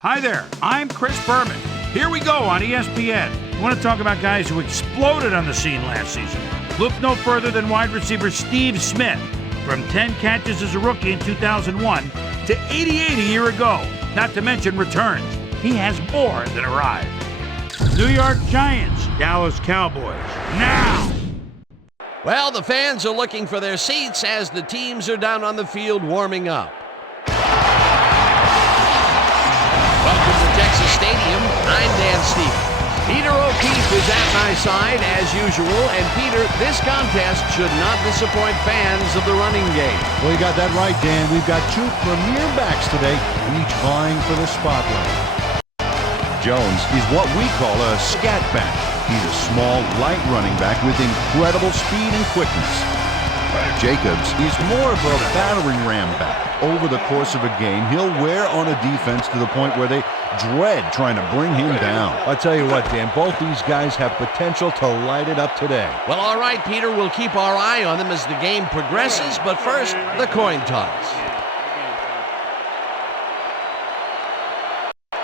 Hi there, I'm Chris Berman. Here we go on ESPN. I want to talk about guys who exploded on the scene last season. Look no further than wide receiver Steve Smith. From 10 catches as a rookie in 2001 to 88 a year ago, not to mention returns. He has more than arrived. New York Giants, Dallas Cowboys, now! Well, the fans are looking for their seats as the teams are down on the field warming up. Welcome to Texas Stadium. I'm Dan Stevens. Peter O'Keefe is at my side as usual. And Peter, this contest should not disappoint fans of the running game. Well, you got that right, Dan. We've got two premier backs today, each vying for the spotlight. Jones is what we call a scat back. He's a small, light running back with incredible speed and quickness. Jacobs is more of a battering ram back. Over the course of a game, he'll wear on a defense to the point where they dread trying to bring him down. I'll tell you what, Dan, both these guys have potential to light it up today. Well, all right, Peter, we'll keep our eye on them as the game progresses, but first, the coin toss.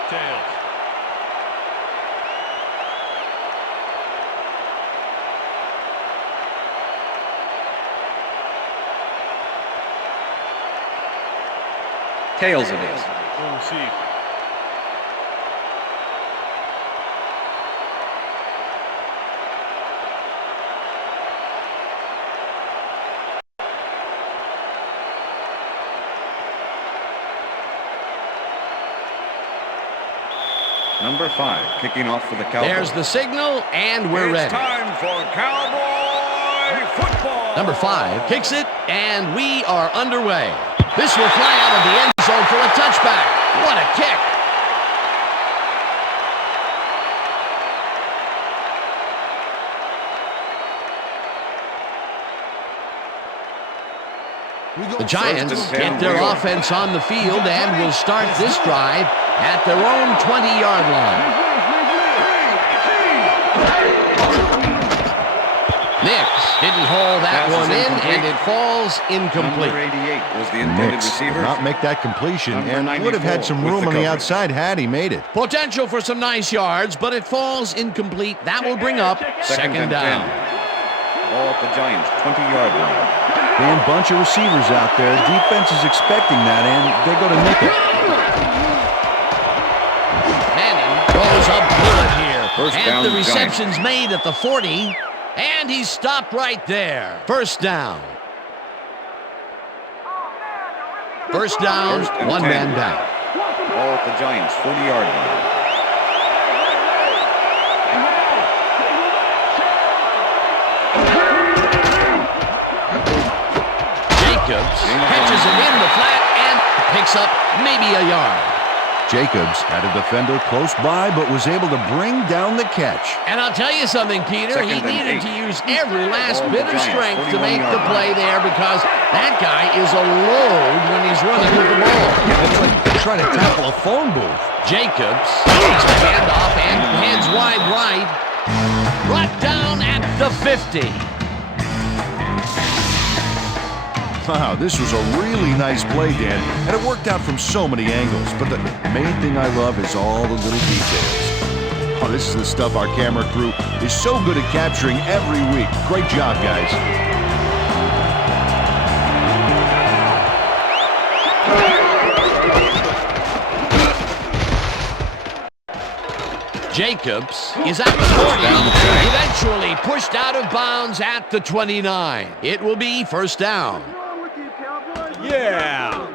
Tails. Tails it is. We'll see. Number 5, kicking off for the Cowboys. There's the signal, and we're ready. It's time for Cowboy football. Number 5 kicks it, and we are underway. This will fly out of the end zone for a touchback. What a kick. The Giants get their offense on the field and will start this drive at their own 20-yard line. Nix didn't haul that one in, and it falls incomplete. Number 88 was the intended Nix receiver. did not make that completion, Number and would have had some 94 room with on the the coverage. outside had he made it. Potential for some nice yards, but it falls incomplete. That will bring up second down. 10. Ball at the Giants' 20-yard line. Dan, bunch of receivers out there. Defense is expecting that, and they go to nickel. Manning throws a bullet here. First And down, the Giants. reception's made at the 40, and he's stopped right there. First down. First down, First and one 10. man down. Ball at the Giants' 40-yard line. Jacobs catches it in the flat and picks up maybe a yard. Jacobs had a defender close by, but was able to bring down the catch. And I'll tell you something, Peter. Second He and needed 8. to use every last Ball bit to of Giants, strength to make 41-yard the play line. there because that guy is a load when he's running with the ball. It's like trying to tackle a phone booth. Jacobs takes the handoff and heads wide right. Brought down at the 50. Wow, this was a really nice play, Dan, and it worked out from so many angles. But the main thing I love is all the little details. Oh, this is the stuff our camera crew is so good at capturing every week. Great job, guys. Jacobs is at the 40, eventually pushed out of bounds at the 29. It will be first down. Yeah.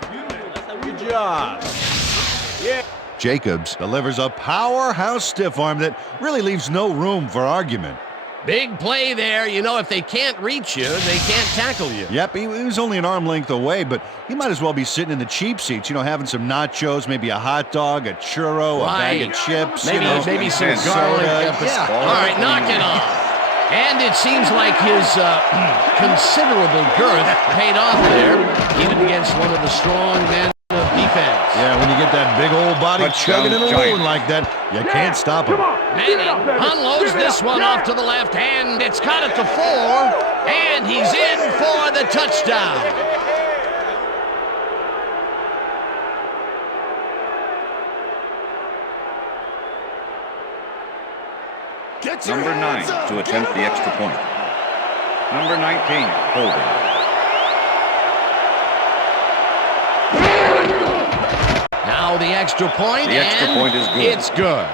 Good job. Yeah. Jacobs delivers a powerhouse stiff arm that really leaves no room for argument. Big play there. You know, if they can't reach you, they can't tackle you. Yep, he was only an arm length away, but he might as well be sitting in the cheap seats, having some nachos, maybe a hot dog, a churro, a bag of chips. Maybe some soda. garlic. Yeah. All right, knock it off. And it seems like his considerable girth paid off there, even against one of the strong men of defense. Yeah, when you get that big old body Touchdown, chugging and Giants. rolling like that, you can't stop him. Manning unloads this one off to the left, and it's caught at the 4, and he's in for the touchdown. Number 9 to attempt the extra point. Number 19, holding. Now the extra point, The extra and point is good. It's good.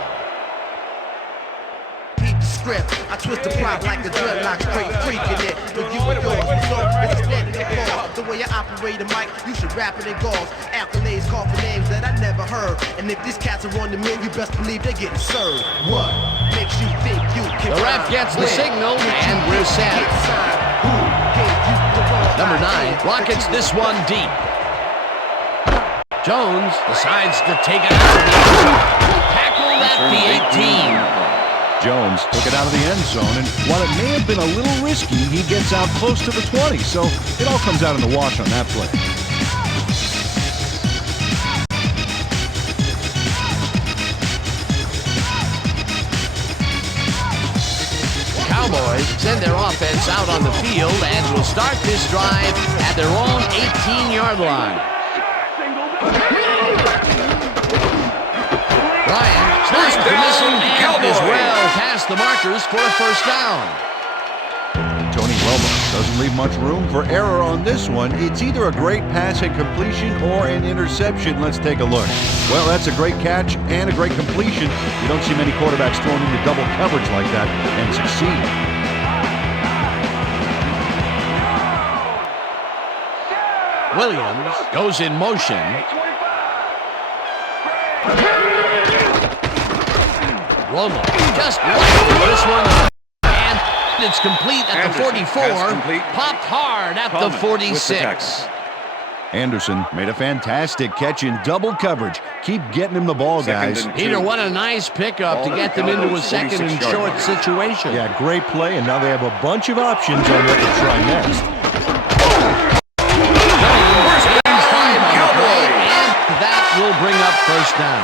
Keep the script. I twist the plot like a dreadlock, straight freaking it. But you and yours, so it's steady applause. The way I operate a mic, you should rap it in gauze. Accolades call for names that I never heard. And if these cats are on the men, you best believe they're getting served. What makes you think you can The ref gets the signal, and we're set. Number 9 rockets this one deep. Jones decides to take it out of the end zone. Tackled at the 18. Jones took it out of the end zone, and while it may have been a little risky, he gets out close to the 20, so it all comes out in the wash on that play. Cowboys send their offense out on the field and will start this drive at their own 18-yard line. Ryan snaps the missile and is well past the markers for a first down. Tony Romo doesn't leave much room for error on this one. It's either a great pass and completion or an interception. Let's take a look. Well, that's a great catch and a great completion. You don't see many quarterbacks thrown into double coverage like that and succeed. Williams goes in motion. Romo just right this one. And it's complete at the 44. Popped hard at the 46. Anderson made a fantastic catch in double coverage. Keep getting him the ball, guys. Peter, what a nice pickup to get them into a second and short situation. Yeah, great play, and now they have a bunch of options on what to try next. And that will bring up first down.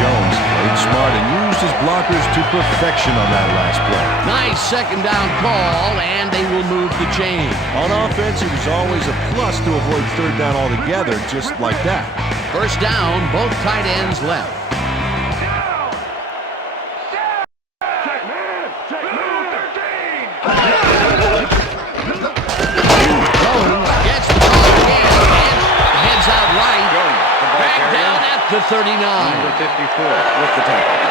Jones played smart and used his blockers to perfection on that last play. Nice second down call, and they will move the chain. On offense, it was always a plus to avoid third down altogether, just like that. First down, both tight ends left. Jones gets the ball again and heads out right. Back down at the 39. Number 54 with the tackle.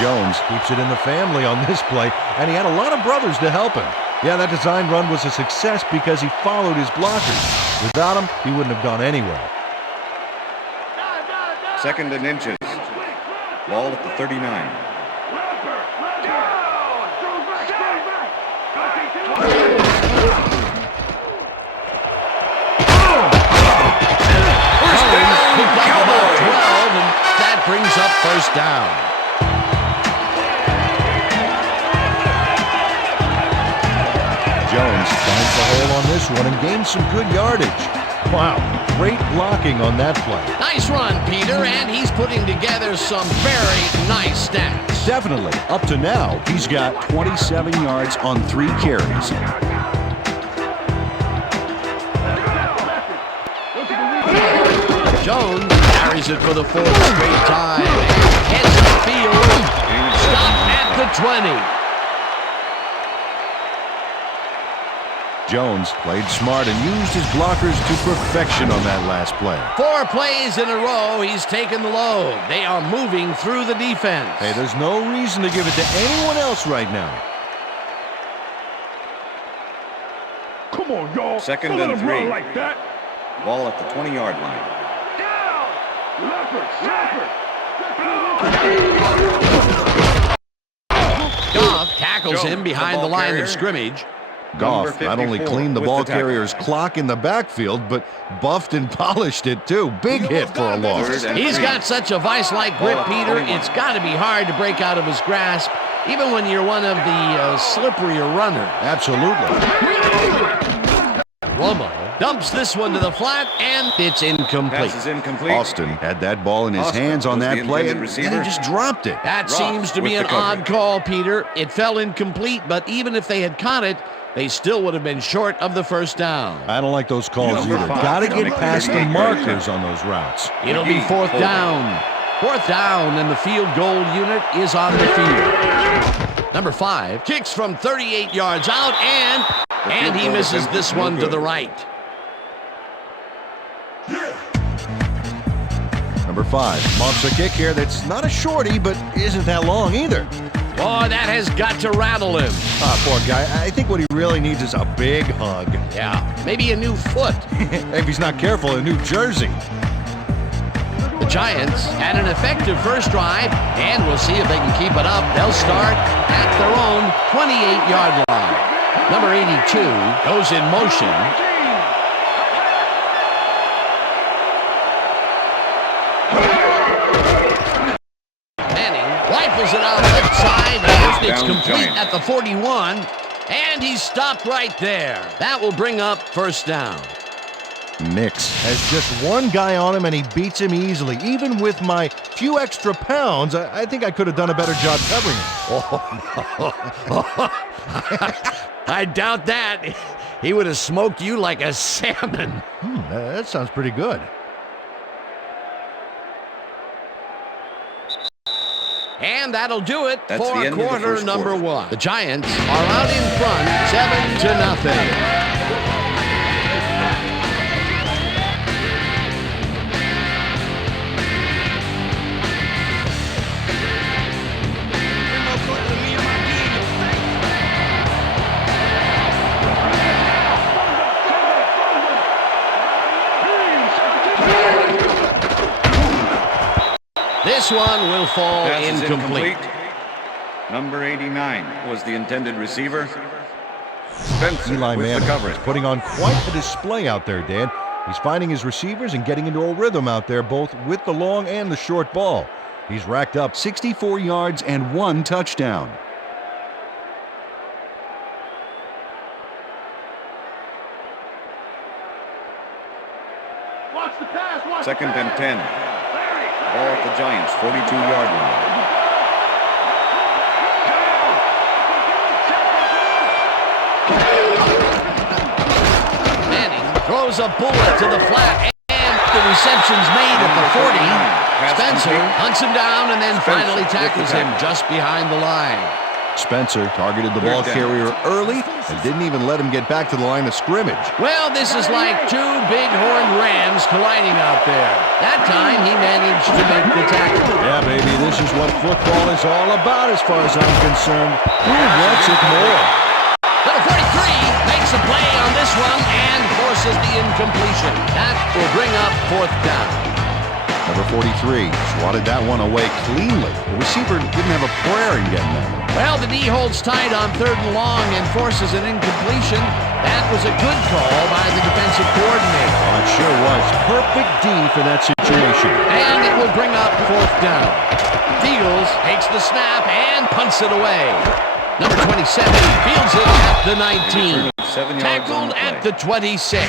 Jones keeps it in the family on this play, and he had a lot of brothers to help him. Yeah, that design run was a success because he followed his blockers. Without him, he wouldn't have gone anywhere. Second and inches. Ball at the 39. Cowboys. 12, and that brings up first down. Jones finds the hole on this one and gains some good yardage. Wow, great blocking on that play. Nice run, Peter, and he's putting together some very nice stats. Definitely. Up to now, he's got 27 yards on 3 carries. Jones carries it for the 4th straight time and heads to the field. Stop at the 20. Jones played smart and used his blockers to perfection on that last play. 4 plays in a row, he's taken the load. They are moving through the defense. Hey, there's no reason to give it to anyone else right now. Come on, y'all. Second and 3. Like that. Ball at the 20-yard line. Goff tackles him behind the line carrier. of scrimmage. Goff not only 54 cleaned the with ball the tackle. carrier's clock in the backfield, but buffed and polished it too. Big hit for a loss. Third and He's 3. got such a vice-like grip, Peter. It's got to be hard to break out of his grasp, even when you're one of the slipperier runners. Absolutely. Romo dumps this one to the flat, and it's incomplete. Pass is incomplete. Austin had that ball in his Austin hands on was that the play, intended and receiver. he just dropped it. That Ross seems to be with an the odd coverage. call, Peter. It fell incomplete, but even if they had caught it, they still would have been short of the first down. I don't like those calls Number either. 5, Got to get Dominic, past the 38 markers yards. on those routes. It'll be 4th Hold down. Fourth down, and the field goal unit is on the field. Number 5 kicks from 38 yards out, and he misses this one to the right. Number 5 marks a kick here that's not a shorty, but isn't that long either. Boy, that has got to rattle him. Poor guy. I think what he really needs is a big hug. Yeah, maybe a new foot. If he's not careful, a new jersey. The Giants had an effective first drive, and we'll see if they can keep it up. They'll start at their own 28-yard line. Number 82 goes in motion. Rifles it out left side, and it's complete at the 41, and he's stopped right there. That will bring up first down. Nix has just one guy on him, and he beats him easily. Even with my few extra pounds, I think I could have done a better job covering him. I doubt that. He would have smoked you like a salmon. That sounds pretty good. And that'll do it That's for the end of the quarter first number quarter. 1. The Giants are out in front, 7-0. This one will fall Pass is incomplete. Number 89 was the intended receiver. Spencer Eli with Manning the coverage. is putting on quite a display out there, Dan. He's finding his receivers and getting into a rhythm out there, both with the long and the short ball. He's racked up 64 yards and 1 touchdown. Second and 10. Ball at the Giants, 42-yard line. Manning throws a bullet to the flat, and the reception's made at the 40. Spencer hunts him down and then finally tackles him just behind the line. Spencer targeted the ball carrier early and didn't even let him get back to the line of scrimmage. Well, this is like two big-horned rams colliding out there. That time, he managed to make the tackle. Yeah, baby, this is what football is all about as far as I'm concerned. Who wants it more? Number 43 makes a play on this one and forces the incompletion. That will bring up fourth down. Number 43 swatted that one away cleanly. The receiver didn't have a prayer in getting that one. Well, the D holds tight on 3rd and long and forces an incompletion. That was a good call by the defensive coordinator. Oh, it sure was. Perfect D for that situation. And it will bring up fourth down. Eagles takes the snap and punts it away. Number 27 fields it at the 19. 7 yards Tackled on the play. at the 26.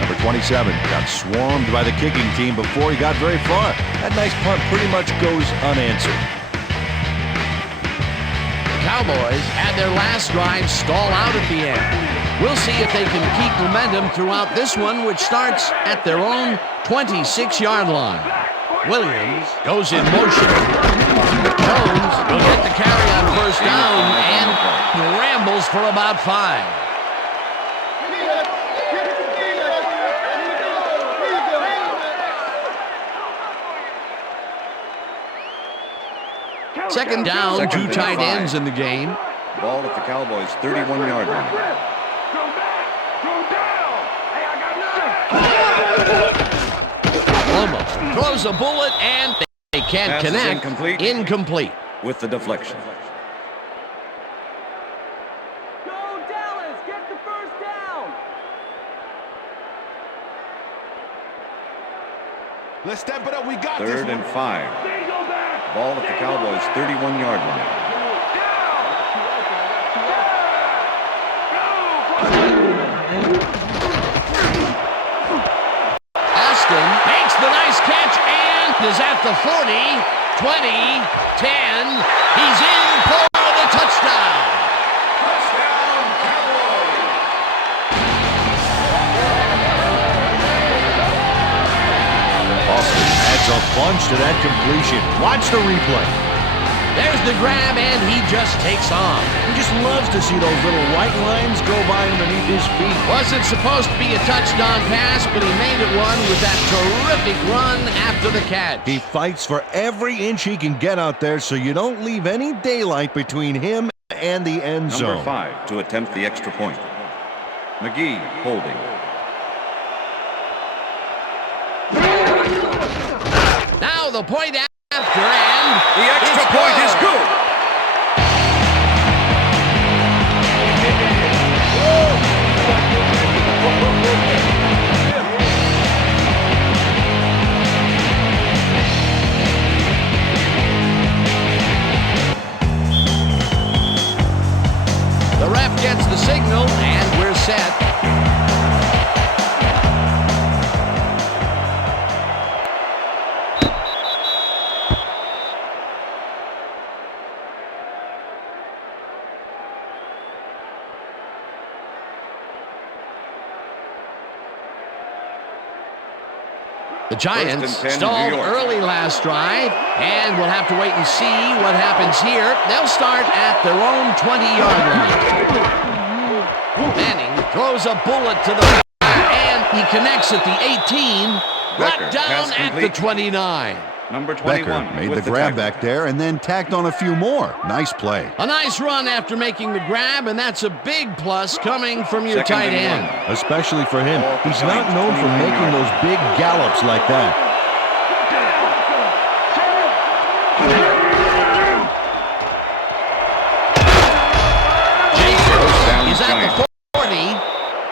Number 27 got swarmed by the kicking team before he got very far. That nice punt pretty much goes unanswered. The Cowboys had their last drive stall out at the end. We'll see if they can keep momentum throughout this one, which starts at their own 26-yard line. Williams goes in motion. Jones will get the carry on first down and rambles for about 5. Second down, two tight ends in the game. Ball at the Cowboys' 31-yard line. Almost throws a bullet and they can't Pass is connect. incomplete. Incomplete. With the deflection. Go Dallas, get the first down. Let's step it up. We got this 3rd one. and 5. Ball at the Cowboys' 31-yard line. Aston makes the nice catch and is at the 40, 20, 10. He's in for the touchdown. Austin adds adds a bunch to that completion. Watch the replay. There's the grab, and he just takes off. He just loves to see those little white lines go by underneath his feet. Wasn't supposed to be a touchdown pass, but he made it one with that terrific run after the catch. He fights for every inch he can get out there, so you don't leave any daylight between him and the end zone. Number 5 to attempt the extra point. McGee holding. Now the point after, and The extra point is good. the ref gets the signal, and we're set. The Giants 1st and 10, stalled New York. early last drive, and we'll have to wait and see what happens here. They'll start at their own 20-yard line. Manning throws a bullet to the and he connects at the 18, brought Becker, down pass at the complete. 29. Number 21 Becker made the with grab tackle. back there and then tacked on a few more. Nice play. A nice run after making the grab, and that's a big plus coming from your Second tight and end. Especially for him. Ball He's Giants, not known for 29 making yards. those big gallops like that. Jacobs down, is at Giants. the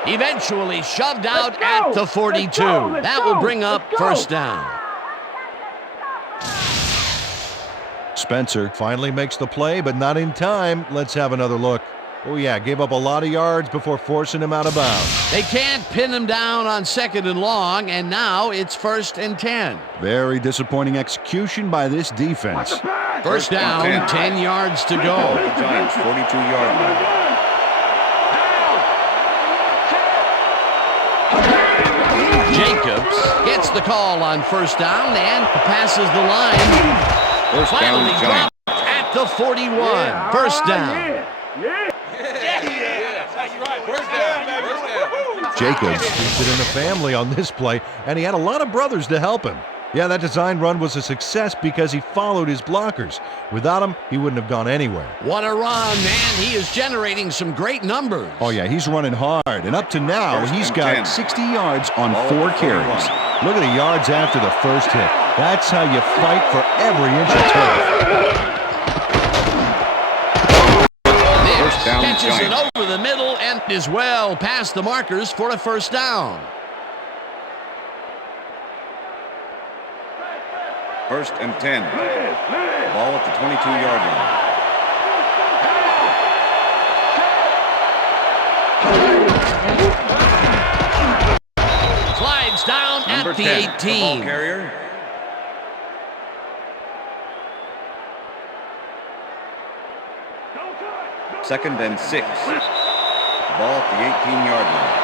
40, eventually shoved out at the 42. That will bring up first down. Spencer finally makes the play, but not in time. Let's have another look. Oh, yeah, gave up a lot of yards before forcing him out of bounds. They can't pin him down on 2nd and long, and now it's 1st and 10. Very disappointing execution by this defense. First down, 10. 10 yards to The go. Giants 42-yard line. Jacobs gets the call on first down and passes the line. First down, Finally Giants. dropped at the 41. First down. Jacobs keeps it in the family on this play, and he had a lot of brothers to help him. Yeah, that design run was a success because he followed his blockers. Without them, he wouldn't have gone anywhere. What a run, man. He is generating some great numbers. Oh, yeah, he's running hard. And up to now, First he's and got 10. 60 yards on Ball 4 at carries. 41. Look at the yards after the first hit. That's how you fight for every inch of turf. This down, catches it Giants. over the middle and is well past the markers for a first down. First and 10. Ball at the 22-yard line. Slides down Number at the 10, the 18. ball carrier. Second and 6. Ball at the 18-yard line.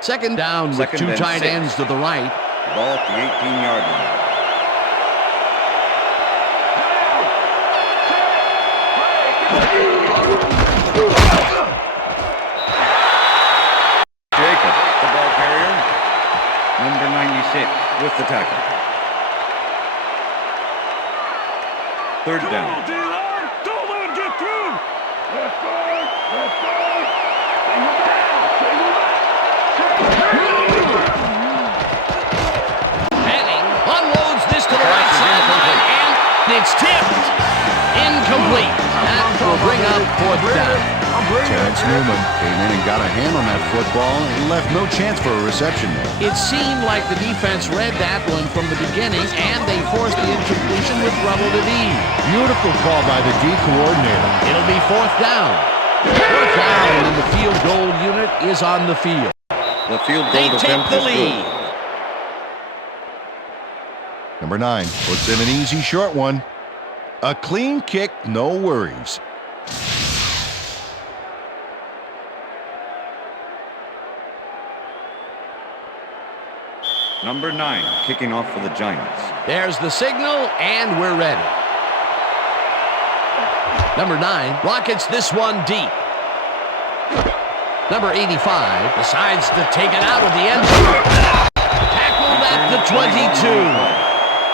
Second down with Second two and tight 6. ends to the right. Ball at the 18-yard line. Jacob, the ball carrier. Number 96 with the tackle. Third down. Don't let him get through. Left guard. Manning unloads this to the right sideline, and it's tipped. Incomplete. That will bring up fourth down. Terrence Newman came in and got a hand on that football and left no chance for a reception there. It seemed like the defense read that one from the beginning, and they forced the incompletion with relative ease. Beautiful call by the D coordinator. It'll be fourth down. Fourth down, and the field goal unit is on the field. The field They goal take attempt the is lead. good. Number 9 puts in an easy short one. A clean kick, no worries. Number 9, kicking off for the Giants. There's the signal, and we're ready. Number 9 rockets this one deep. Number 85 decides to take it out of the end zone. Tackled at the 22.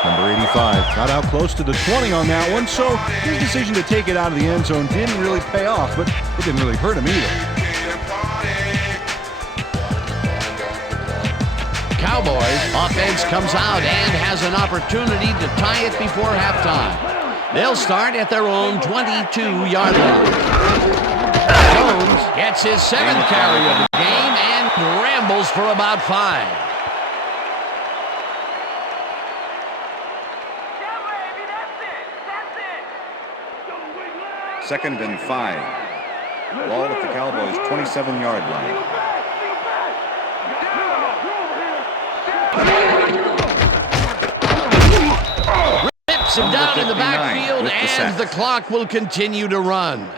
Number 85 got out close to the 20 on that one, so his decision to take it out of the end zone didn't really pay off, but it didn't really hurt him either. Cowboys offense comes out and has an opportunity to tie it before halftime. They'll start at their own 22-yard line. Jones gets his 7th carry of the game and rambles for about 5. Second and 5. Ball at the Cowboys' 27-yard line. Rips him down in the backfield, and the clock will continue to run.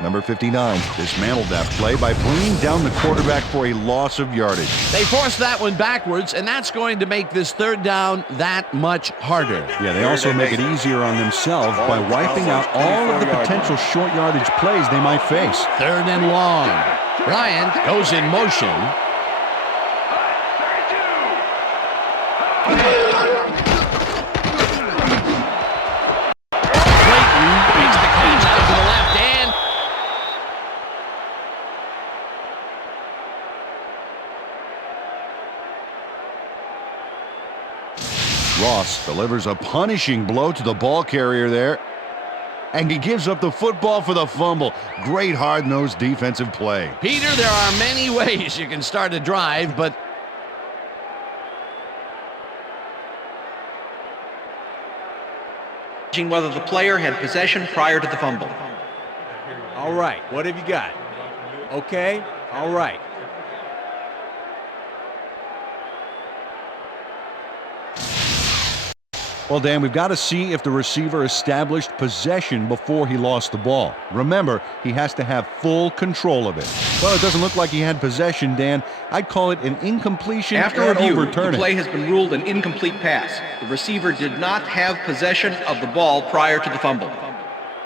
Number 59 dismantled that play by bringing down the quarterback for a loss of yardage. They forced that one backwards, and that's going to make this third down that much harder. Yeah, they also make it easier on themselves by wiping out all of the potential short yardage plays they might face. 3rd and long. Bryant goes in motion. Clayton makes the catch out to the left, and Ross delivers a punishing blow to the ball carrier there, and he gives up the football for the fumble. Great hard-nosed defensive play. Peter, there are many ways you can start a drive, but whether the player had possession prior to the fumble. All right, what have you got? Okay, all right. Well, Dan, we've got to see if the receiver established possession before he lost the ball. Remember, he has to have full control of it. Well, it doesn't look like he had possession, Dan. I'd call it an incompletion After and review, overturn the it. play has been ruled an incomplete pass. The receiver did not have possession of the ball prior to the fumble.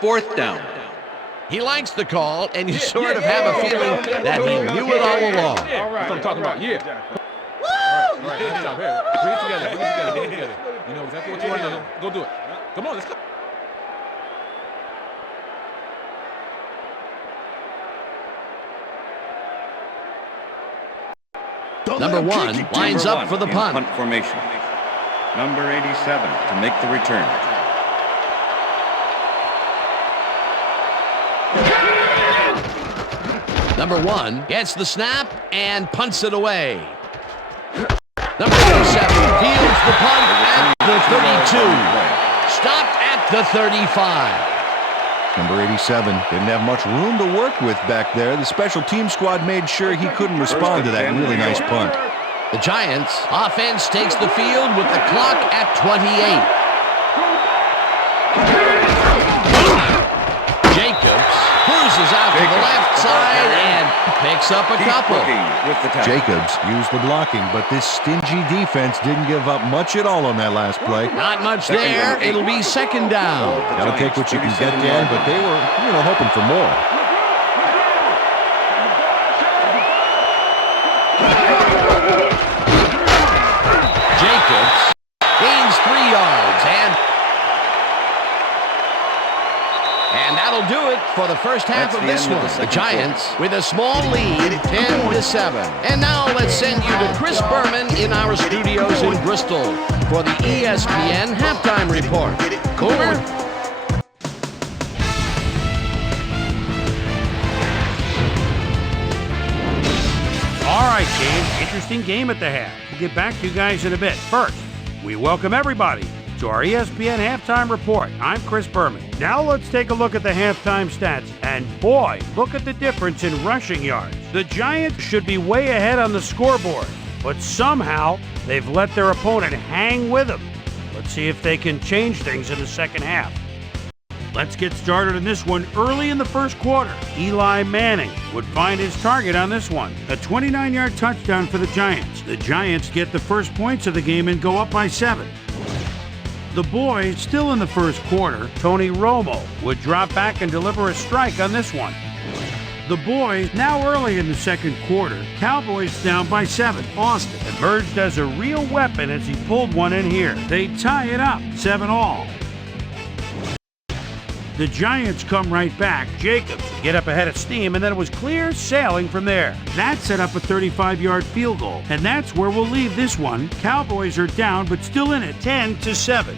4th down. he likes the call, and you sort of have a feeling that he knew it all along. That's what I'm talking about, yeah. All right, good job. Here, bring it together, bring it together. You know exactly what you want to do. Go do it. Come on, let's go. Number 1 lines up for the punt. Punt formation. Number 87 to make the return. Number 1 gets the snap and punts it away. Number 87 fields the punt at the 32. Stopped at the 35. Number 87 didn't have much room to work with back there. The special team squad made sure he couldn't respond to that really nice punt. The Giants offense takes the field with the clock at 28. Jacobs cruises out to the left side and picks up a couple. Jacobs used the blocking, but this stingy defense didn't give up much at all on that last play. Not much there. It'll be 2nd down. Gotta take what you can get, Dan, but they were, hoping for more. Jacobs gains 3 yards, and that'll do it for the first half of this one. The Giants with a small lead, 10-7. And now let's send you to Chris Berman in our studios in Bristol for the ESPN halftime report. Over. All right, team. Interesting game at the half. We'll get back to you guys in a bit. First, we welcome everybody to our ESPN halftime report. I'm Chris Berman. Now let's take a look at the halftime stats. And boy, look at the difference in rushing yards. The Giants should be way ahead on the scoreboard, but somehow they've let their opponent hang with them. Let's see if they can change things in the second half. Let's get started in this one early in the first quarter. Eli Manning would find his target on this one. A 29-yard touchdown for the Giants. The Giants get the first points of the game and go up by 7. The boys, still in the first quarter, Tony Romo would drop back and deliver a strike on this one. The boys, now early in the second quarter, Cowboys down by 7. Austin emerged as a real weapon as he pulled one in here. They tie it up, 7-all. The Giants come right back. Jacobs get up ahead of steam, and then it was clear sailing from there. That set up a 35-yard field goal, and that's where we'll leave this one. Cowboys are down, but still in it, 10-7.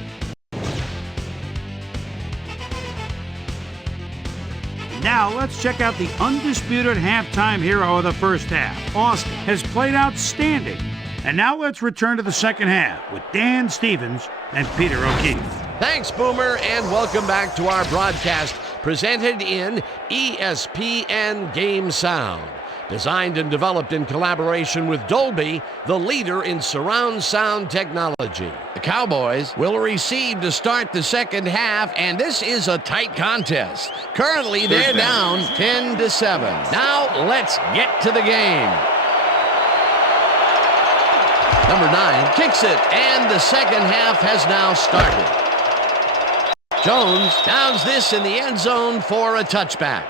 Now let's check out the undisputed halftime hero of the first half. Austin has played outstanding. And now let's return to the second half with Dan Stevens and Peter O'Keefe. Thanks, Boomer, and welcome back to our broadcast presented in ESPN Game Sound. Designed and developed in collaboration with Dolby, the leader in surround sound technology. The Cowboys will receive to start the second half, and this is a tight contest. Currently, they're down 10-7. Now, let's get to the game. Number 9 kicks it, and the second half has now started. Jones downs this in the end zone for a touchback.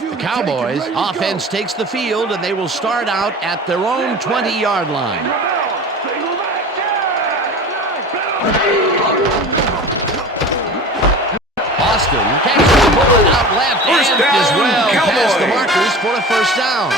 The Cowboys offense takes the field, and they will start out at their own 20-yard line. Austin catches the bullet out left and is well past the markers for a first down.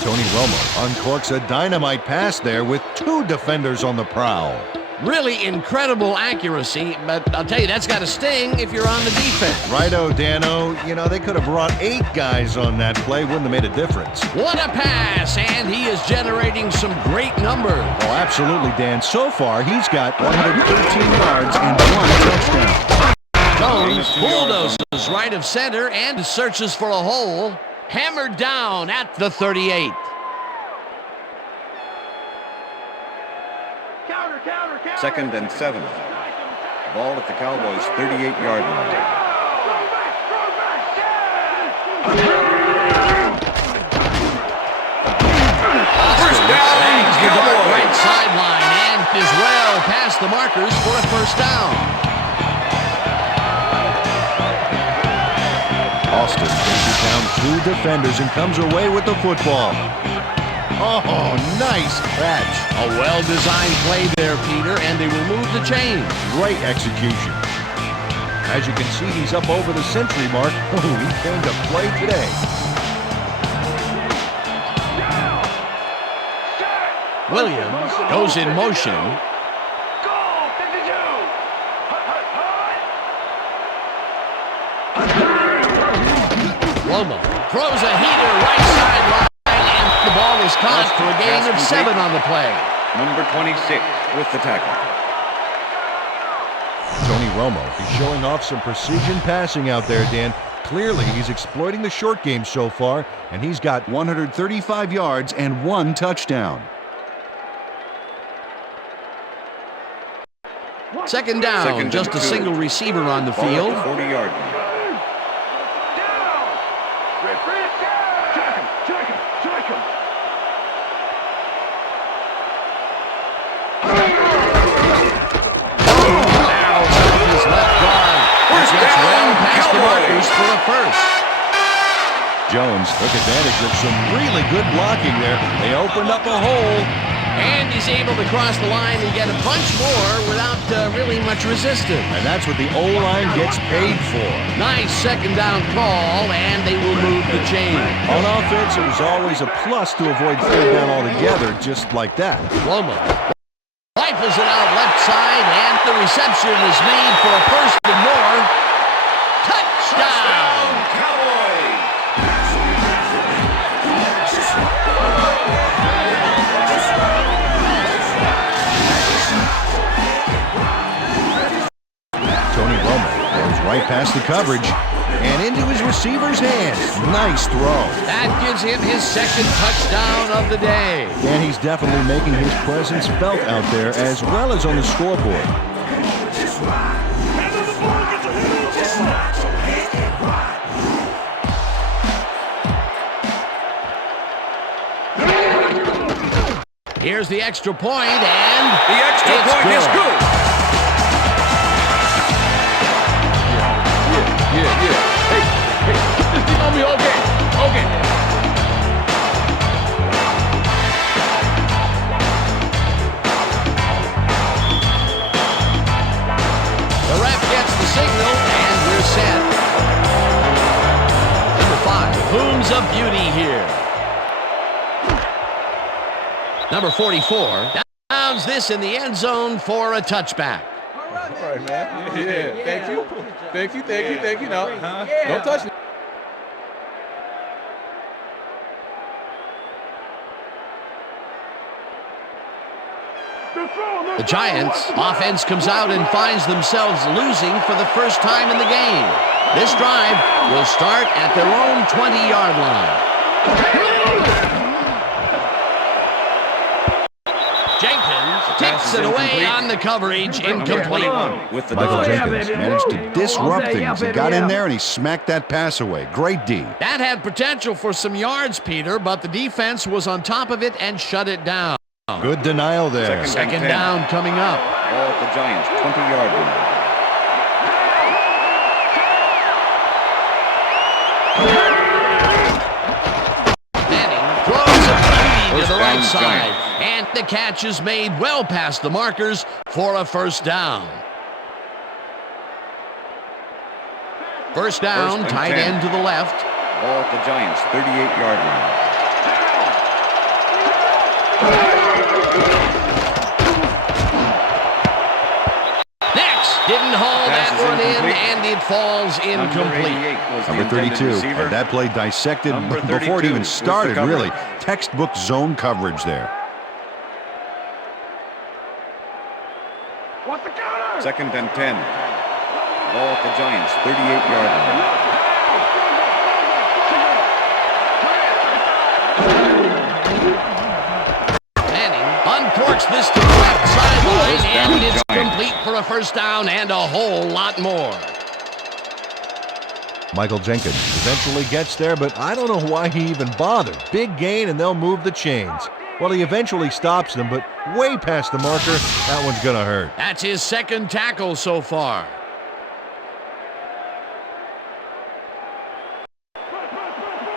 Tony Romo uncorks a dynamite pass there with 2 defenders on the prowl. Really incredible accuracy, but I'll tell you, that's got to sting if you're on the defense. Righto, Dano. You know, they could have brought 8 guys on that play. Wouldn't have made a difference. What a pass, and he is generating some great numbers. Oh, absolutely, Dan. So far, he's got 113 yards and 1 touchdown. Jones bulldozes right of center and searches for a hole. Hammered down at the 38. Second and 7. Ball at the Cowboys' 38-yard line. First down, Cowboys. Right sideline and is well past the markers for a first down. Austin faces down 2 defenders and comes away with the football. Oh, nice catch. A well-designed play there, Peter, and they will move the chains. Great execution. As you can see, he's up over the century mark. Oh, he came to play today. Williams goes in motion. Romo throws a heater right sideline, and the ball is caught for a gain of 7 on the play. Number 26 with the tackle. Tony Romo is showing off some precision passing out there, Dan. Clearly, he's exploiting the short game so far, and he's got 135 yards and 1 touchdown. Second down, just a single receiver on the field. 40-yard line. For a first. Jones took advantage of some really good blocking there. They opened up a hole. And he's able to cross the line and get a bunch more without really much resistance. And that's what the O-line gets paid for. Nice second down call, and they will move the chain. On offense, it was always a plus to avoid third down altogether, just like that. Romo rifles it out left side, and the reception is made for a first and more. Touchdown, Cowboys! Tony Romo Goes right past the coverage and into his receiver's hands. Nice throw. That gives him his second touchdown of the day. And he's definitely making his presence felt out there as well as on the scoreboard. Here's the extra point, and The extra point is good. Yeah. Hey, put this thing on me, okay. the ref gets the signal, and we're set. Number 5, Booms of Beauty here. Number 44 downs this in the end zone for a touchback. All right, man. Yeah, thank you. No, don't touch me. The Giants' offense comes out and finds themselves losing for the first time in the game. This drive will start at their own 20-yard line. Jenkins takes it away on the coverage, incomplete. With the Michael delay. Jenkins managed to disrupt things. He got in there and he smacked that pass away. Great D. That had potential for some yards, Peter, but the defense was on top of it and shut it down. Good denial there. Second down coming up. Ball at the Giants' 20-yard line. Manning throws a beauty to First the right down, side. Giants. And the catch is made well past the markers for a first down. First down, First and tight 10. end to the left. Ball at the Giants' 38-yard line. Next, didn't haul Pass that is one in, incomplete. and it falls incomplete. Number 32 had that play dissected Number before it 32 even was the started, cover. really. Textbook zone coverage there. Second and 10. Ball at the Giants' 38-yard line. Manning uncorks this to the left sideline, First down, and it's Giants. complete for a first down and a whole lot more. Michael Jenkins eventually gets there, but I don't know why he even bothered. Big gain, and they'll move the chains. Well, he eventually stops them, but way past the marker. That one's going to hurt. That's his second tackle so far.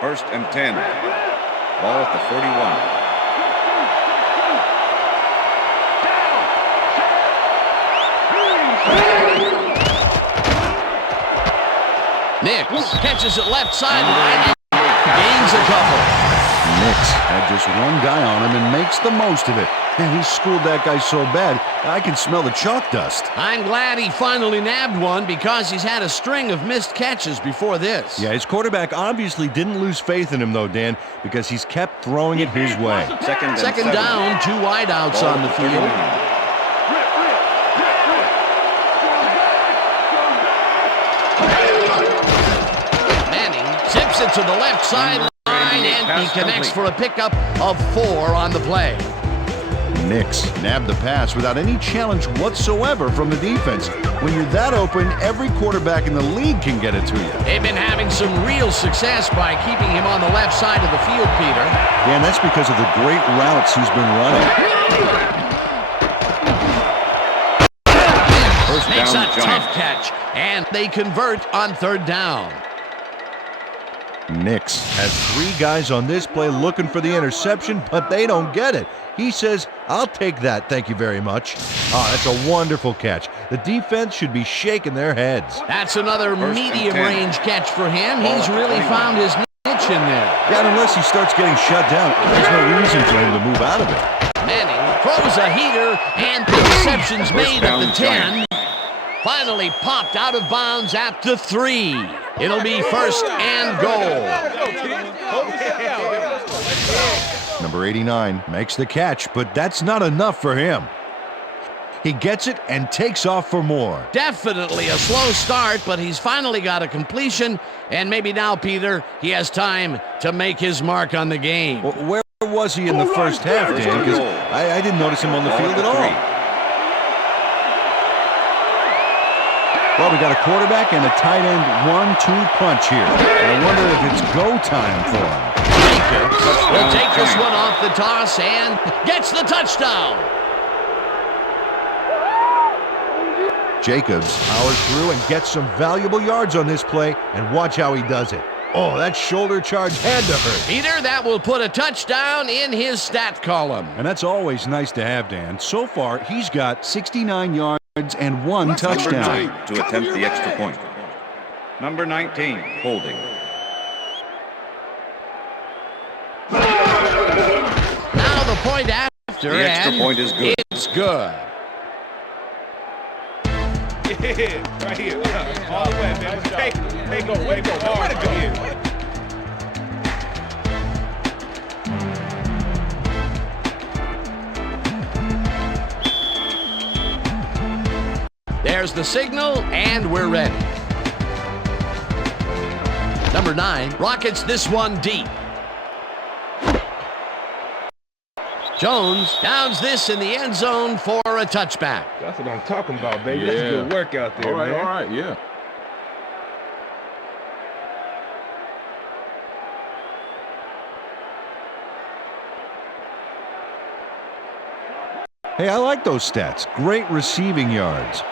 First and 10. Ball at the 41. Nix catches it left sideline and gains a couple. Nix had just one guy on him and makes the most of it. And he schooled that guy so bad, I can smell the chalk dust. I'm glad he finally nabbed one because he's had a string of missed catches before this. Yeah, his quarterback obviously didn't lose faith in him, though, Dan, because he's kept throwing it his way. Second and Second 7. down, 2 wideouts Ball on the at field. 39. Manning zips it to the left sideline, and he connects for a pickup of 4 on the play. Nix nabbed the pass without any challenge whatsoever from the defense. When you're that open, every quarterback in the league can get it to you. They've been having some real success by keeping him on the left side of the field, Peter. Yeah, and that's because of the great routes he's been running. First Makes down, a Giants. tough catch, and they convert on third down. Nix has 3 guys on this play looking for the interception, but they don't get it. He says, "I'll take that, thank you very much." Oh, that's a wonderful catch. The defense should be shaking their heads. That's another First and medium 10. range catch for him. Ball He's at really 21. found his niche in there. Yeah, and unless he starts getting shut down, there's no reason for him to move out of it. Manning throws a heater, and the reception's First made at down, the 10. Giants. Finally popped out of bounds at the 3. It'll be first and goal. Number 89 makes the catch, but that's not enough for him. He gets it and takes off for more. Definitely a slow start, but he's finally got a completion, and maybe now, Peter, he has time to make his mark on the game. Well, where was he in the first half, Dan? Because I didn't notice him on the field at all. Well, we got a quarterback and a tight end 1-2 punch here. I wonder if it's go time for him. Jacobs will take this one off the toss and gets the touchdown. Jacobs powers through and gets some valuable yards on this play, and watch how he does it. Oh, that shoulder charge had to hurt. Peter, that will put a touchdown in his stat column. And that's always nice to have, Dan. So far, he's got 69 yards and 1 touchdown. Number 9 to attempt the extra point. Number 19, holding. Now the point after, The extra and point is good. It's good. Yeah, right here. All the way, man. Hey, go, way to go. Way to go. There's the signal, and we're ready. Number 9 rockets this one deep. Jones downs this in the end zone for a touchback. That's what I'm talking about, baby. That's a good work out there, man. All right, yeah. Hey, I like those stats. Great receiving yards.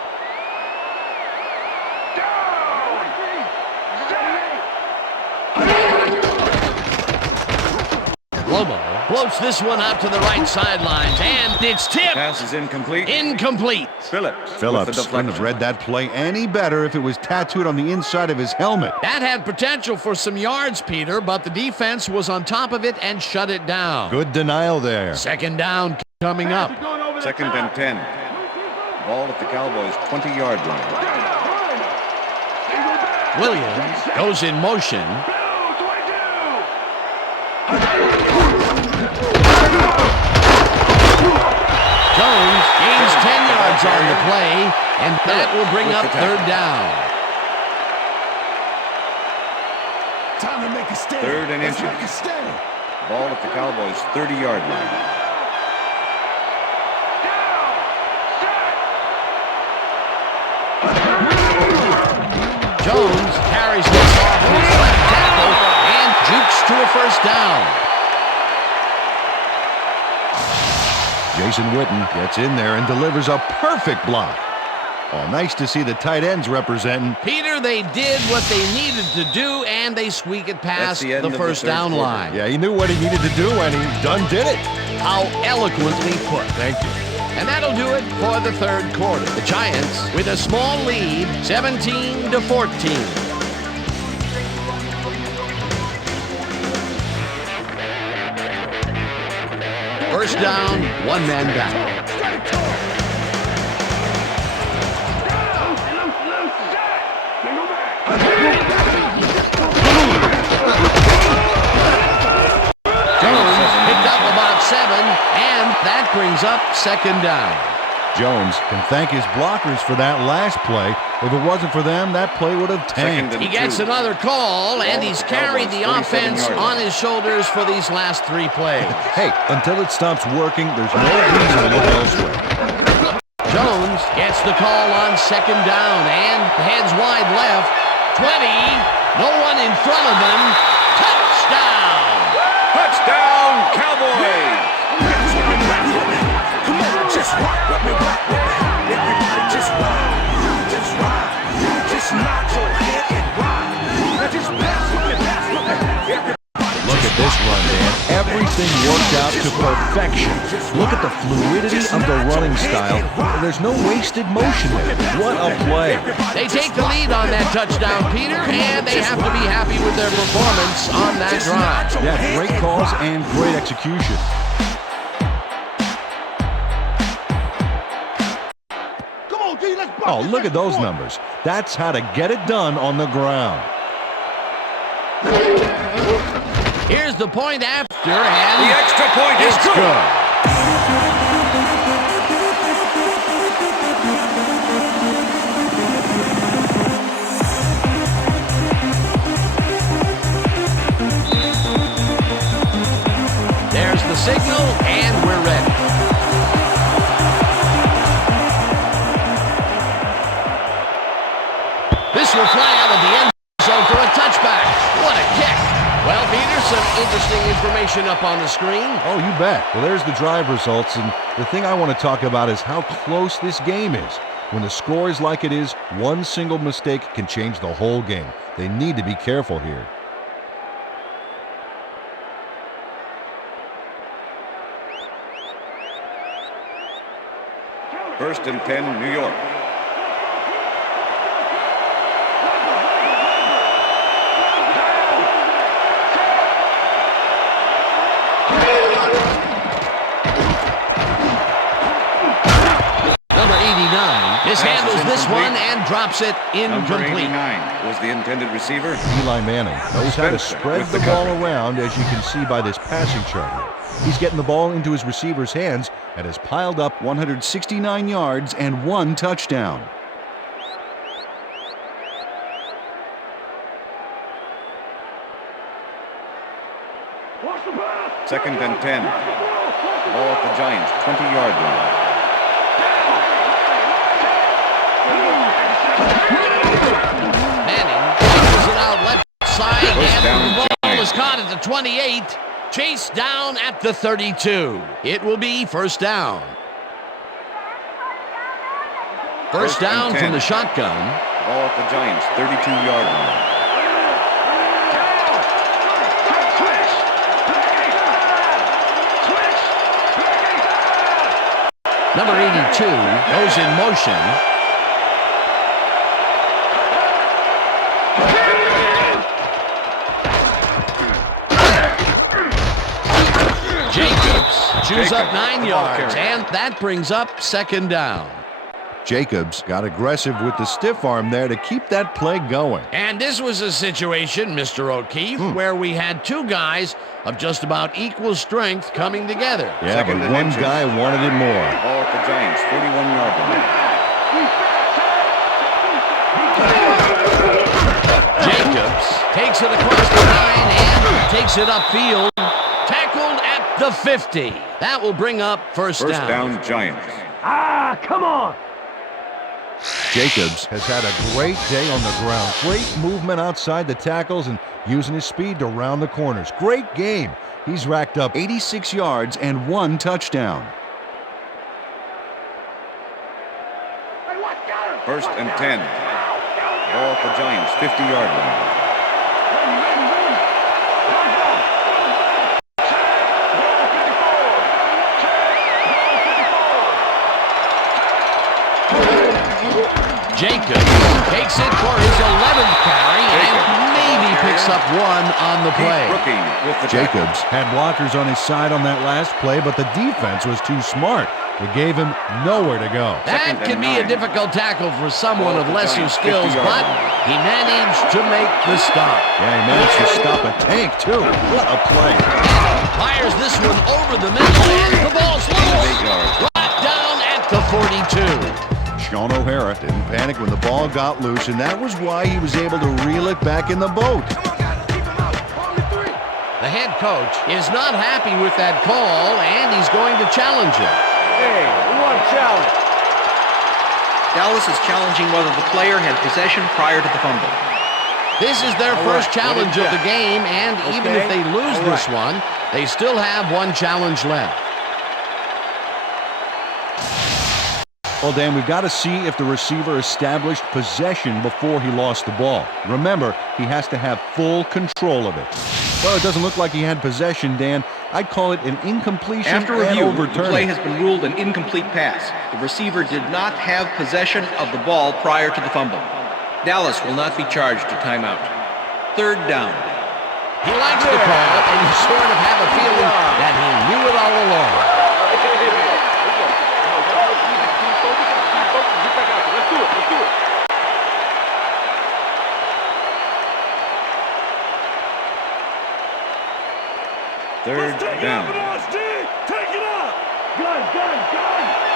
Lobo floats this one out to the right sidelines, and it's tipped. Pass is incomplete. Incomplete. Phillips Couldn't have read that play any better if it was tattooed on the inside of his helmet. That had potential for some yards, Peter, but the defense was on top of it and shut it down. Good denial there. Second down coming up. Second and 10. Ball at the Cowboys' 20-yard line. Williams goes in motion. Jones gains 10 yards on the play, and that will bring up third down. Time to make a stand. Third and inches. Ball at the Cowboys' 30-yard line. Jones carries this off his left tackle and jukes to a first down. Jason Witten gets in there and delivers a perfect block. Oh, nice to see the tight ends representing. Peter, they did what they needed to do, and they squeak it past the end the of the first third down quarter. line. Yeah, he knew what he needed to do, and he done did it. How eloquently put. Thank you. And that'll do it for the third quarter. The Giants with a small lead, 17-14. First down, one man back. Jones picked up about 7, and that brings up second down. Jones can thank his blockers for that last play. If it wasn't for them, that play would have tanked. He gets another call, and he's carried the offense on his shoulders for these last 3 plays. Hey, until it stops working, there's no reason to look elsewhere. Jones gets the call on second down and heads wide left. 20, no one in front of him. Touchdown! Touchdown, Cowboys! Come on, just rock with me, rock with me. Everybody just ride, just ride. Just nod your head and ride. Now just pass with me, pass with me. Look at this run, Dan. Everything worked out to perfection. Look at the fluidity of the running style. There's no wasted motion there. What a play. They take the lead on that touchdown, Peter, and they have to be happy with their performance on that drive. Yeah, great calls and great execution. Oh, look at those numbers. That's how to get it done on the ground. Here's the point after, and The extra point is it's good. good. This will fly out of the end zone for a touchback. What a kick. Well, Peter, some interesting information up on the screen. Oh, you bet. Well, there's the drive results, and the thing I want to talk about is how close this game is. When the score is like it is, one single mistake can change the whole game. They need to be careful here. First and 10, New York. Number 89 mishandles this one and drops it Number incomplete. 89 was the intended receiver. Eli Manning knows how to spread the ball around, as you can see by this passing chart here. He's getting the ball into his receiver's hands and has piled up 169 yards and 1 touchdown. Second and 10. Ball at the Giants' 20-yard line. Manning pushes it out left side, First down, and the ball Giants. is caught at the 28. Chased down at the 32. It will be first down. First First and down 10. from the shotgun. Ball at the Giants' 32-yard line. Number 82 goes in motion. Jacobs chews up 9 yards, and that brings up second down. Jacobs got aggressive with the stiff arm there to keep that play going. And this was a situation, Mr. O'Keefe, where we had two guys of just about equal strength coming together. Yeah, Second but and one inches. guy wanted it more. Ball at the Giants' 41-yard line. Jacobs takes it across the line and takes it upfield. Tackled at the 50. That will bring up first down. First down, Giants. Jacobs has had a great day on the ground. Great movement outside the tackles and using his speed to round the corners. Great game. He's racked up 86 yards and 1 touchdown. First and 10. Ball at the Giants' 50-yard line. Jacobs takes it for his 11th carry and maybe picks up 1 on the play. Rookie with the Jacobs had blockers on his side on that last play, but the defense was too smart. It gave him nowhere to go. That Second can and be a 9. difficult tackle for someone of lesser Giants' skills, 50-yard but line. he managed to make the stop. Yeah, he managed to stop a tank, too. What a play. Fires this one over the middle, and the ball's loose. 8 yards. Brought down at the 42. Sean O'Hara didn't panic when the ball got loose, and that was why he was able to reel it back in the boat. The head coach is not happy with that call, and he's going to challenge it. Hey, we want a challenge. Dallas is challenging whether the player had possession prior to the fumble. This is their first challenge of the game, and even if they lose All this one, they still have one challenge left. Well, Dan, we've got to see if the receiver established possession before he lost the ball. Remember, he has to have full control of it. Well, it doesn't look like he had possession, Dan. I'd call it an incompletion After and review, the overturning. play has been ruled an incomplete pass. The receiver did not have possession of the ball prior to the fumble. Dallas will not be charged a timeout. Third down. He likes the call, and you sort of have a feeling that he knew it all along. Third down. Take it up. Gun.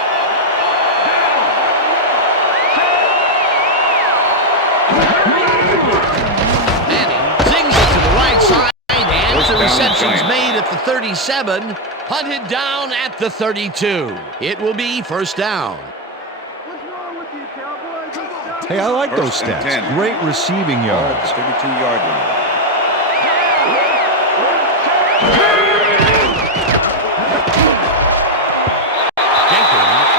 Manning zings it to the right side, and First the down, reception's Giants. made at the 37, hunted down at the 32. It will be first down. What's wrong with you, Cowboys? Hey, I like those First and stats. 10. Great receiving Ball yards. at the 32-yard line.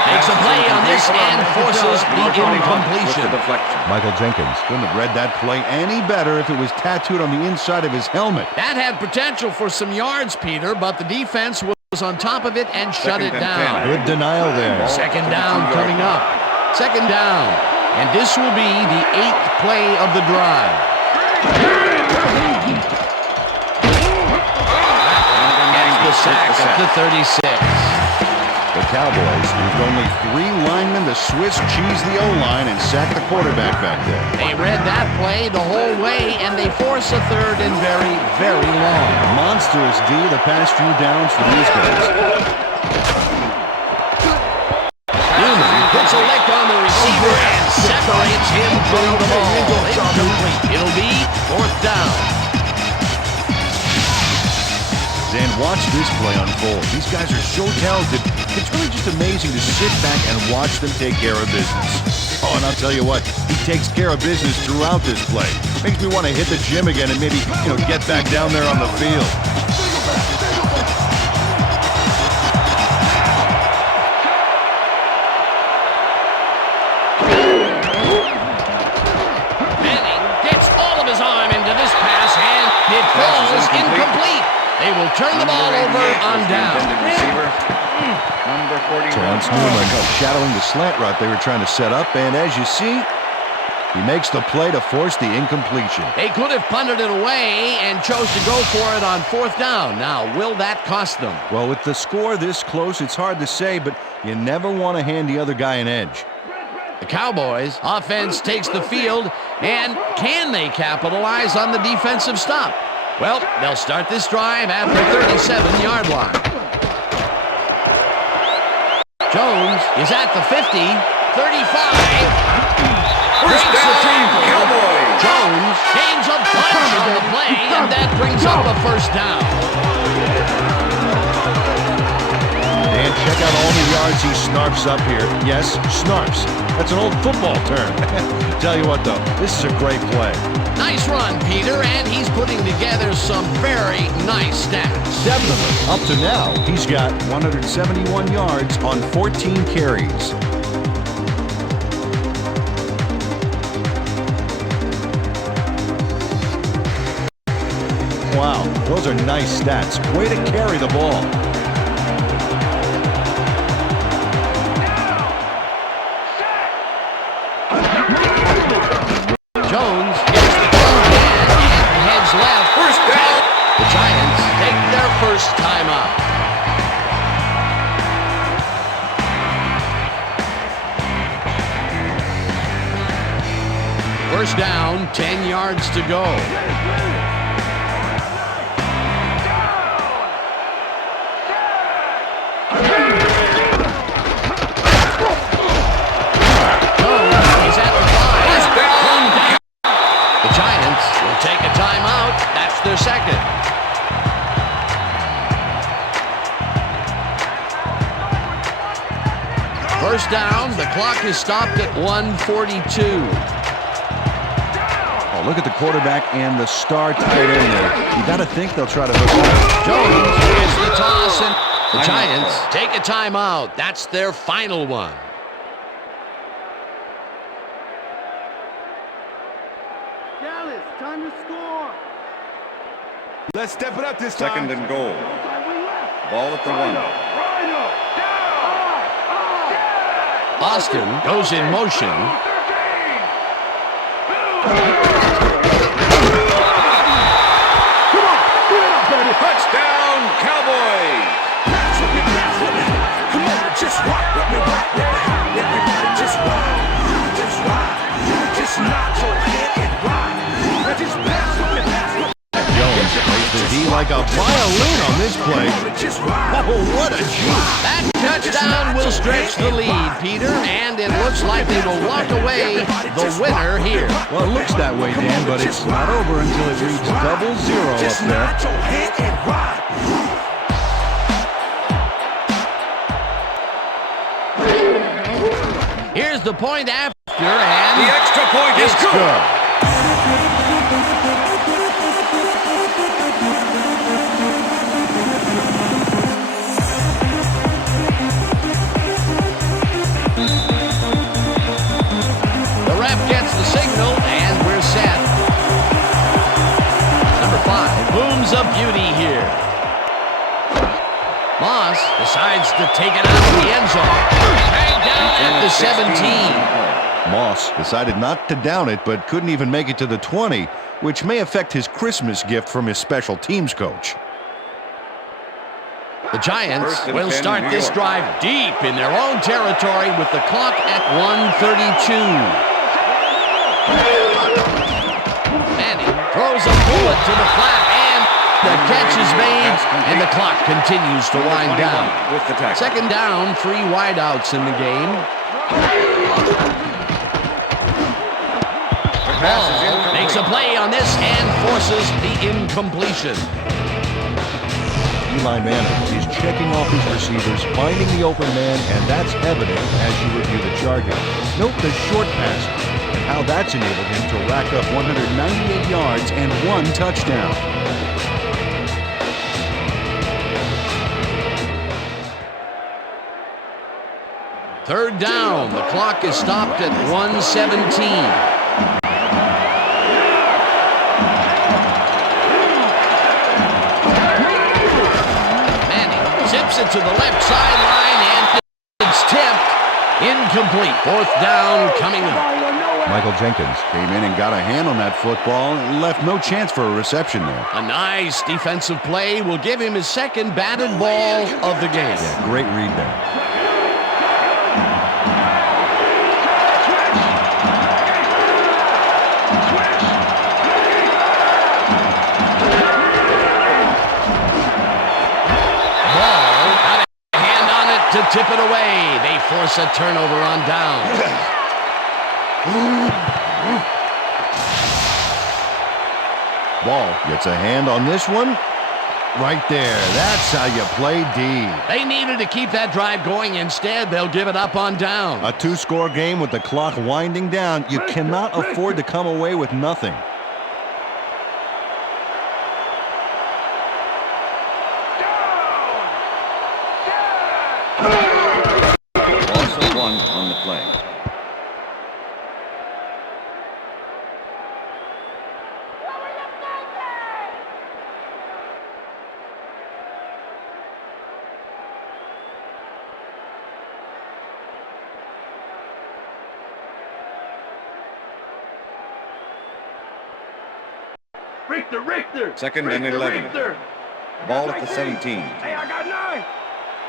Makes a play on this and forces the With incompletion. the deflection. Michael Jenkins couldn't have read that play any better if it was tattooed on the inside of his helmet. That had potential for some yards, Peter, but the defense was on top of it and shut it Second and down. 10. Good denial there. Second down coming up. Second down. And this will be the 8th play of the drive. Gets the sack at the 36. The Cowboys used only 3 linemen to Swiss cheese the O-line and sack the quarterback back there. They read that play the whole way, and they force a third and very, very long. Monstrous D the past few downs for these guys. Newman puts a lick on the receiver and separates him from the ball. Incomplete. It'll be 4th down. Dan, watch this play unfold. These guys are so talented. It's really just amazing to sit back and watch them take care of business. Oh, and I'll tell you what, he takes care of business throughout this play. Makes me want to hit the gym again and maybe, get back down there on the field. Manning gets all of his arm into this pass, and it falls incomplete. They will turn the ball over on down. Number 49. Chance Newman shadowing the slant route they were trying to set up, and as you see, he makes the play to force the incompletion. They could have punted it away and chose to go for it on 4th down. Now, will that cost them? Well, with the score this close, it's hard to say, but you never want to hand the other guy an edge. The Cowboys offense takes the field, and can they capitalize on the defensive stop? Well, they'll start this drive at the 37-yard line. Jones is at the 50, 35. First down, Cowboys. Jones gains a bunch on the play, and that brings up a 1st down. And check out all the yards he snarfs up here. Yes, snarfs. That's an old football term. Tell you what, though, this is a great play. Nice run, Peter, and he's putting together some very nice stats. 7 of them. Up to now, he's got 171 yards on 14 carries. Wow, those are nice stats. Way to carry the ball. Jones gets the throw and heads left. First down. The Giants take their first timeout. First down, 10 yards to go. Take a timeout. That's their second. First down. The clock is stopped at 1:42. Oh, look at the quarterback and the star tight end there. You got to think they'll try to hook up. Jones gets the toss, and the Giants take a timeout. That's their final one. Time to score. Let's step it up this time. Second and goal. Ball at the 1. Austin goes in motion. Touchdown, Cowboys. Come on, just rock with me, everybody just rock. Just rock. Just nod your head and rock. Just pass with me, Jones plays the D like a violin on this play. Oh, what a juke. That touchdown will stretch the lead, Peter, and it looks like they will walk away the winner here. Well, it looks that way, Dan, but it's not over until it reads 0-0 up there. your head and rock. Here's the point after after, and The extra point is it's good. The ref gets the signal, and we're set. Number 5 booms a beauty here. Moss decides to take it out of the end zone. Tagged down at the 17. Moss decided not to down it, but couldn't even make it to the 20, which may affect his Christmas gift from his special teams coach. The Giants First and will 10, start New this York. drive deep in their own territory with the clock at 1:32. Manning throws a bullet to the flat, and the catch is made, and the clock continues to wind down. With the tackle. Second down, 3 wideouts in the game. Ball makes a play on this and forces the incompletion. Eli Manning is checking off his receivers, finding the open man, and that's evident as you review the charting. Note the short passes and how that's enabled him to rack up 198 yards and 1 touchdown. Third down. The clock is stopped at 1:17. Zips it to the left sideline, and it's tipped. Incomplete. Fourth down coming up. Michael Jenkins came in and got a hand on that football and left no chance for a reception there. A nice defensive play will give him his second batted ball of the game. Yeah, great read there. To tip it away. They force a turnover on down. Ball gets a hand on this one. Right there. That's how you play D. They needed to keep that drive going. Instead, they'll give it up on down. A 2-score game with the clock winding down. You cannot afford to come away with nothing. Loss of 1 on the play. Richter. Second and 11. Richter. Ball at the 17. Hey, I got 9.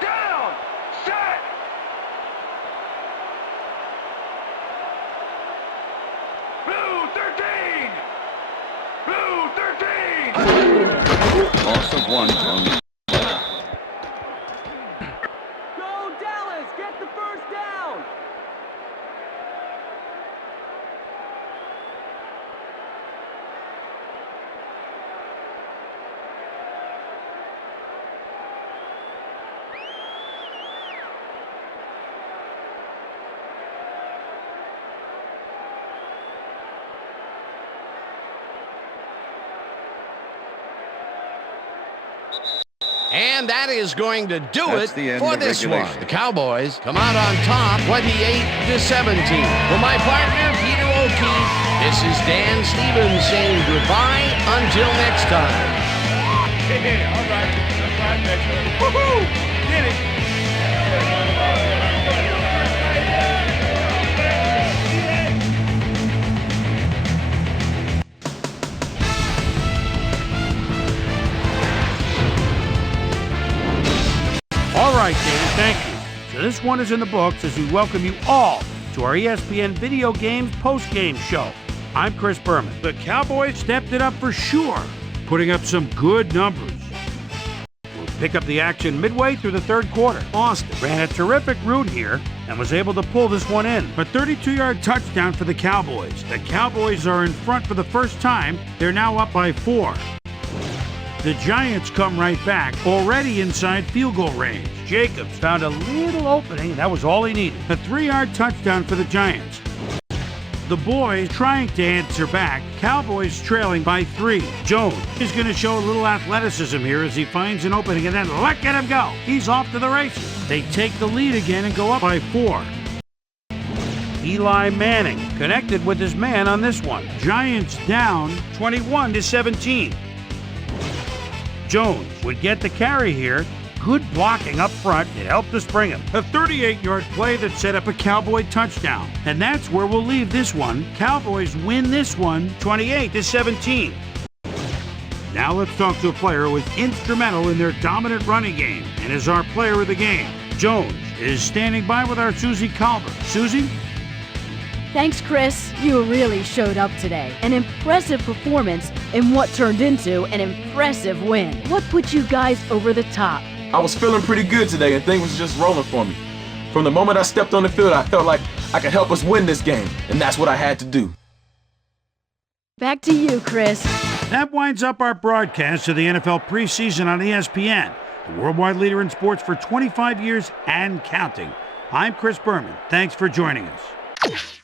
Down. Set. Blue 13. Blue 13. Loss of 1 on the Go Dallas! Get the first down! And that is going to do That's it the end for of this one. regulation. The Cowboys come out on top 28-17. For my partner, Peter O'Keefe, this is Dan Stevens saying goodbye until next time. Yeah, all right. That's right, Metro. Woohoo! Did it. All right, Dan, thank you. So this one is in the books as we welcome you all to our ESPN Video Games post-game show. I'm Chris Berman. The Cowboys stepped it up for sure, putting up some good numbers. We'll pick up the action midway through the third quarter. Austin ran a terrific route here and was able to pull this one in. A 32-yard touchdown for the Cowboys. The Cowboys are in front for the first time. They're now up by 4. The Giants come right back, already inside field goal range. Jacobs found a little opening, and that was all he needed. A 3-yard touchdown for the Giants. The boys trying to answer back. Cowboys trailing by 3. Jones is going to show a little athleticism here as he finds an opening and then look at him go. He's off to the races. They take the lead again and go up by 4. Eli Manning connected with his man on this one. Giants down 21-17. Jones would get the carry here. Good blocking up front. It helped us bring him. A 38-yard play that set up a Cowboy touchdown. And that's where we'll leave this one. Cowboys win this one 28-17. Now let's talk to a player who was instrumental in their dominant running game and is our player of the game. Jones is standing by with our Susie Calvert. Susie? Thanks, Chris. You really showed up today. An impressive performance in what turned into an impressive win. What put you guys over the top? I was feeling pretty good today and things was just rolling for me. From the moment I stepped on the field, I felt like I could help us win this game, and that's what I had to do. Back to you, Chris. That winds up our broadcast of the NFL preseason on ESPN, the worldwide leader in sports for 25 years and counting. I'm Chris Berman. Thanks for joining us.